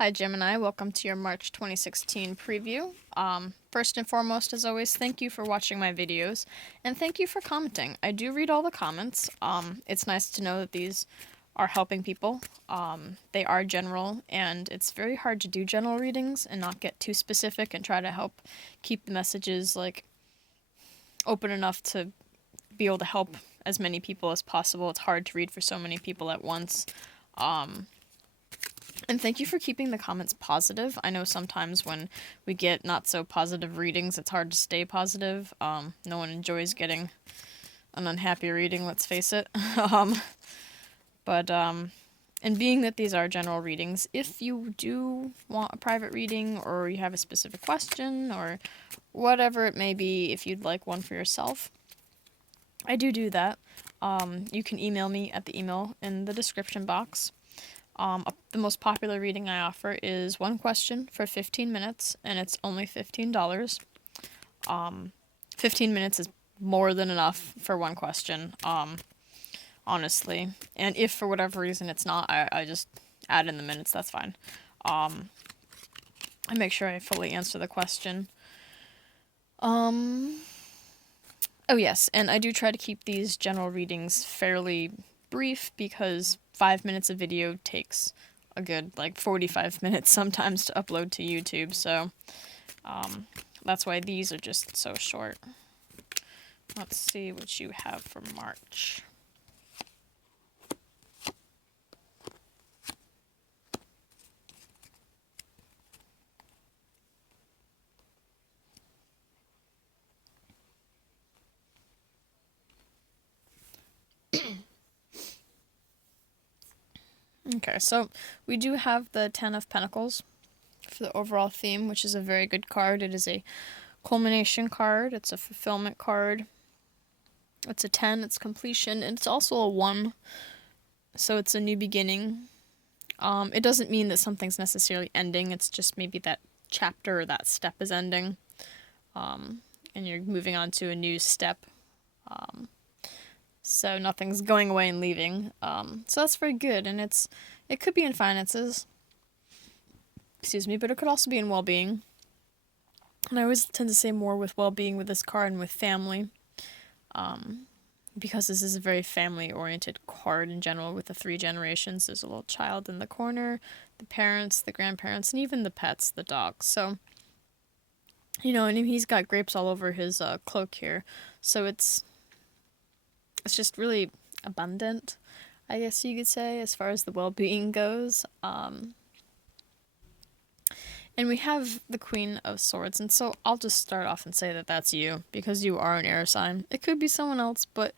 Hi Gemini, welcome to your March 2016 preview. First and foremost, as always, thank you for watching my videos, and thank you for commenting. I do read all the comments. It's nice to know that these are helping people. They are general, and it's very hard to do general readings and not get too specific and try to help keep the messages, like, open enough to be able to help as many people as possible. It's hard to read for so many people at once. And thank you for keeping the comments positive. I know sometimes when we get not so positive readings, it's hard to stay positive. No one enjoys getting an unhappy reading, let's face it. And being that these are general readings, if you do want a private reading or you have a specific question or whatever it may be, if you'd like one for yourself, I do that. You can email me at the email in the description box. The most popular reading I offer is one question for 15 minutes, and it's only $15. 15 minutes is more than enough for one question, honestly. And if for whatever reason it's not, I just add in the minutes, that's fine. I make sure I fully answer the question. Oh yes, and I do try to keep these general readings fairly brief because 5 minutes of video takes a good 45 minutes sometimes to upload to YouTube, so that's why these are just so short. Let's see what you have for March. Okay, so we do have the Ten of Pentacles for the overall theme, which is a very good card. It is a culmination card. It's a fulfillment card. It's a 10, it's completion, and it's also a 1, so it's a new beginning. It doesn't mean that something's necessarily ending, it's just maybe that chapter or that step is ending, and you're moving on to a new step. So nothing's going away and leaving. So that's very good, and it could be in finances, excuse me, but it could also be in well-being. And I always tend to say more with well-being with this card and with family, because this is a very family-oriented card in general with the 3 generations. There's a little child in the corner, the parents, the grandparents, and even the pets, the dogs. So, and he's got grapes all over his cloak here, so it's just really abundant, I guess you could say, as far as the well-being goes. And we have the Queen of Swords, and so I'll just start off and say that that's you, because you are an air sign. It could be someone else, but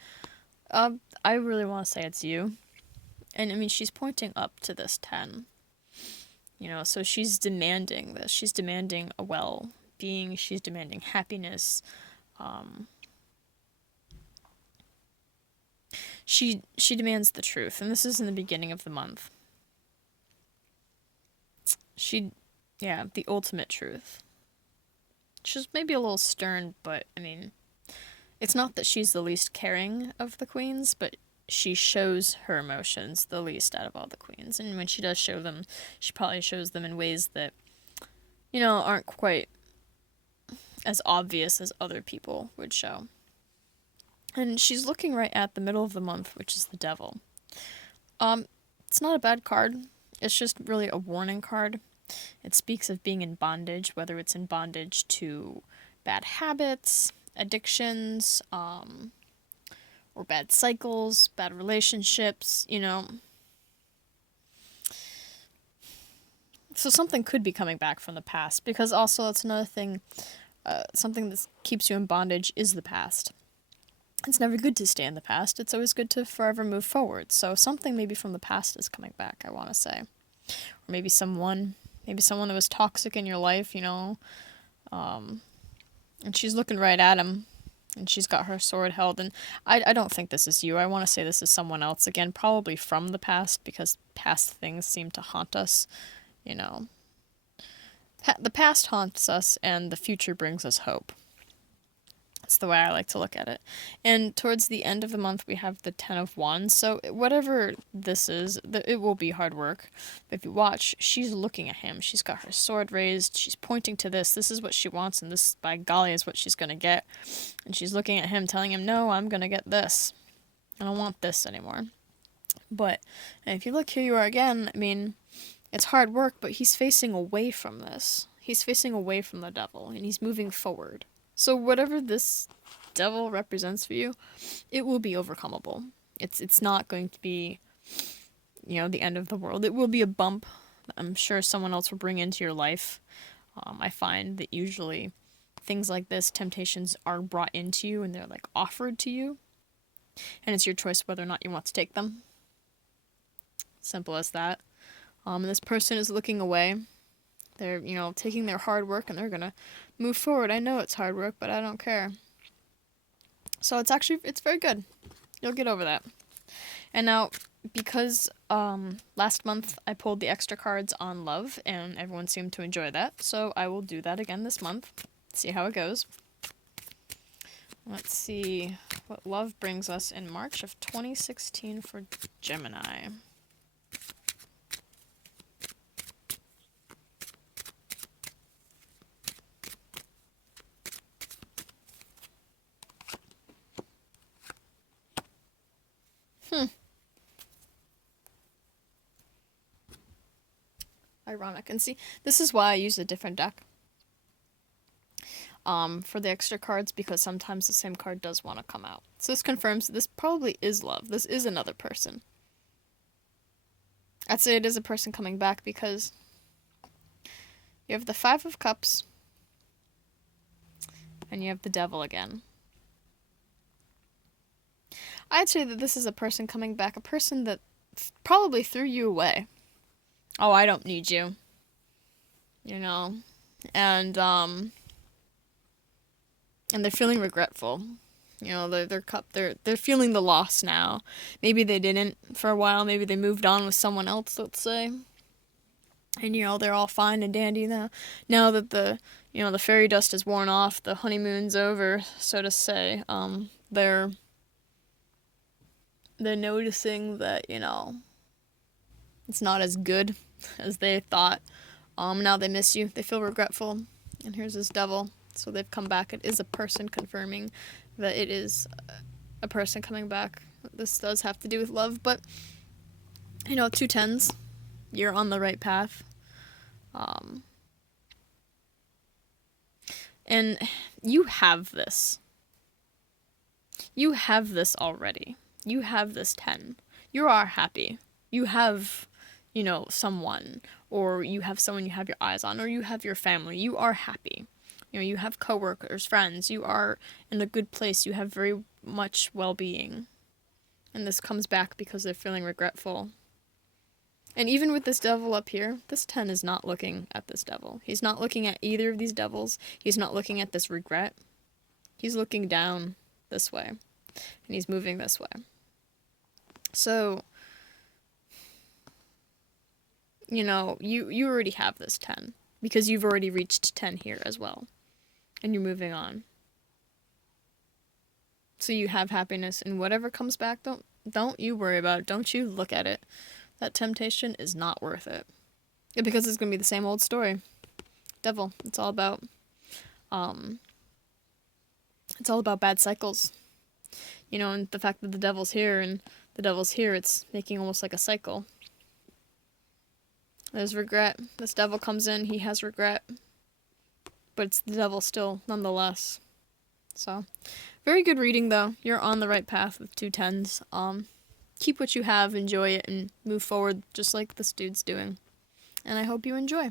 I really want to say it's you. And I mean, she's pointing up to this 10. So she's demanding this. She's demanding a well-being. She's demanding happiness. She demands the truth, and this is in the beginning of the month. The ultimate truth. She's maybe a little stern, but, I mean, it's not that she's the least caring of the queens, but she shows her emotions the least out of all the queens. And when she does show them, she probably shows them in ways that, aren't quite as obvious as other people would show. And she's looking right at the middle of the month, which is the Devil. It's not a bad card. It's just really a warning card. It speaks of being in bondage, whether it's in bondage to bad habits, addictions, or bad cycles, bad relationships, So something could be coming back from the past, because also that's another thing, something that keeps you in bondage is the past. It's never good to stay in the past. It's always good to forever move forward. So something maybe from the past is coming back, I want to say. Or maybe someone that was toxic in your life, and she's looking right at him, and she's got her sword held, and I don't think this is you. I want to say this is someone else, again, probably from the past, because past things seem to haunt us, The past haunts us, and the future brings us hope. That's the way I like to look at it. And towards the end of the month, we have the Ten of Wands. So whatever this is, it will be hard work. But if you watch, she's looking at him. She's got her sword raised. She's pointing to this. This is what she wants, and this, by golly, is what she's going to get. And she's looking at him, telling him, no, I'm going to get this. I don't want this anymore. But if you look, here you are again. I mean, it's hard work, but he's facing away from this. He's facing away from the devil, and he's moving forward. So whatever this devil represents for you, it will be overcomable. It's not going to be, the end of the world. It will be a bump. I'm sure someone else will bring into your life. I find that usually things like this, temptations, are brought into you, and they're like offered to you. And it's your choice whether or not you want to take them. Simple as that. This person is looking away. They're, taking their hard work, and they're going to move forward. I know it's hard work, but I don't care. So it's very good. You'll get over that. And now, because last month I pulled the extra cards on love, and everyone seemed to enjoy that, so I will do that again this month. See how it goes. Let's see what love brings us in March of 2016 for Gemini. Ironic. And see, this is why I use a different deck for the extra cards, because sometimes the same card does want to come out. So this confirms that this probably is love. This is another person. I'd say it is a person coming back, because you have the Five of Cups and you have the Devil again. I'd say that this is a person coming back, a person that probably threw you away. Oh, I don't need you. And they're feeling regretful. They're feeling the loss now. Maybe they didn't for a while. Maybe they moved on with someone else, let's say. And they're all fine and dandy now. Now that the fairy dust is worn off, the honeymoon's over, so to say. They're noticing that, it's not as good as they thought. Now they miss you. They feel regretful. And here's this devil. So they've come back. It is a person confirming that it is a person coming back. This does have to do with love, but, 2 tens. You're on the right path. And you have this. You have this already. You have this 10. You are happy. You have, someone, or you have someone you have your eyes on, or you have your family. You are happy. You have coworkers, friends. You are in a good place. You have very much well-being. And this comes back because they're feeling regretful. And even with this devil up here, this 10 is not looking at this devil. He's not looking at either of these devils. He's not looking at this regret. He's looking down this way. And he's moving this way. So, you already have this 10. Because you've already reached 10 here as well. And you're moving on. So you have happiness, and whatever comes back, don't you worry about it. Don't you look at it. That temptation is not worth it. Because it's going to be the same old story. Devil. It's all about bad cycles. And the fact that the devil's here and the devil's here, it's making almost like a cycle. There's regret. This devil comes in, he has regret. But it's the devil still, nonetheless. So, very good reading, though. You're on the right path with 2 tens. Keep what you have, enjoy it, and move forward just like this dude's doing. And I hope you enjoy.